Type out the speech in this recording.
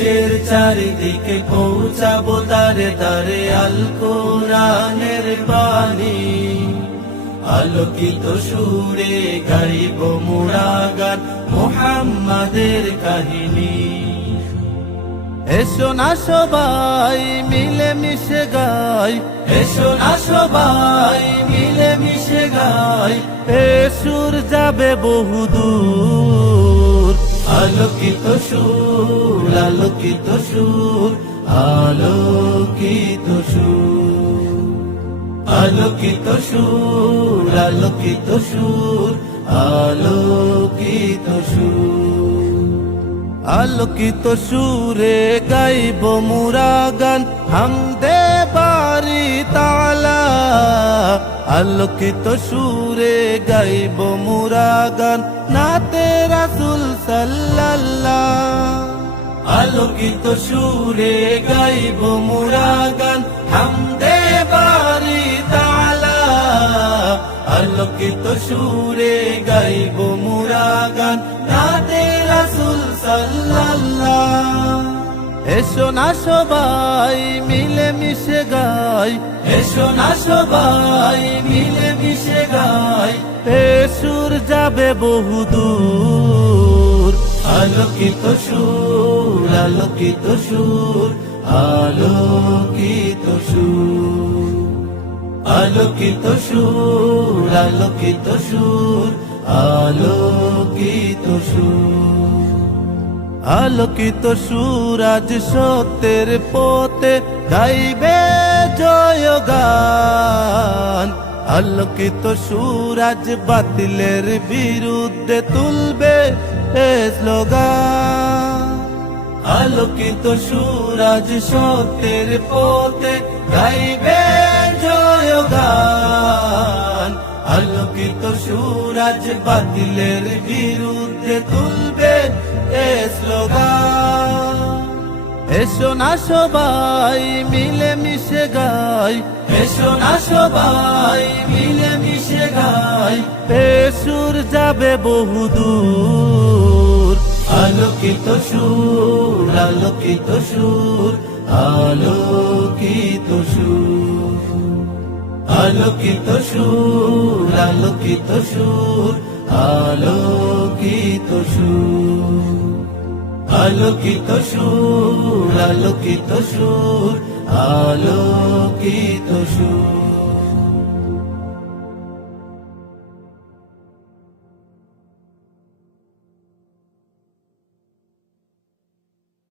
বিশ্বের চারিদিকে পৌঁছাবো তারে তারে আল কোরআনের বাণী। আলোকিত সুরে গাইব মোরা গান মুহাম্মাদের কাহিনী। এসো না সবাই মিলে মিশে গাই, এসো না সবাই মিলে মিশে গাই, এ সুর যাবে বহুদূর। আলোকিত সুর, আলোকিত সুর, আলোকিত সুর, আলোকিত সুর, আলোকিত সুর, আলোকিত সুর। আলোকিত সুরে গাইব মোরা গান হামদে বারি তাআলা। আলোকিত সুরে গাইব মোরা গান নাতে রাসূল সাল্লাল্লাহ। আলোকিত সুরে গাইব মোরা গান হামদে বারি তাআলা। আলোকিত সুরে গাইব মোরা গান নাতে রাসূল সাল্লাল্লাহ। এসো না সবাই মিলে মিশে গাই, এসো না সবাই মিলে মিশে গাই, এ সুর যাবে বহুদূর। আলোকিত সুর, আলোকিত সুর, আলোকিত সুর, আলোকিত সুর, আলোকিত সুর, আলোকিত সুর। আলোকিত সুর আজ সত্যের পথে গাইবে জয়গান। আলোকিত সুর আজ বাতিলের বিরুদ্ধে তুলবে এ স্লোগান। আলোকিত সুর আজ সত্যের পথে গাইবে জয়গান। আলোকিত সুর আজ বাতিলের বিরুদ্ধে তুলবে এ স্লোগান। এসো না সবাই মিলে মিশে গাই, এসো না সবাই মিলে মিশে গাই, এ সুর যাবে বহুদূর। আলোকিত সুর, আলোকিত সুর, আলোকিত সুর, আলোকিত সুর, আলোকিত সুর, আলোকিত সুর, আলোকিত সুর, আলোকিত সুর, আলোকিত সুর।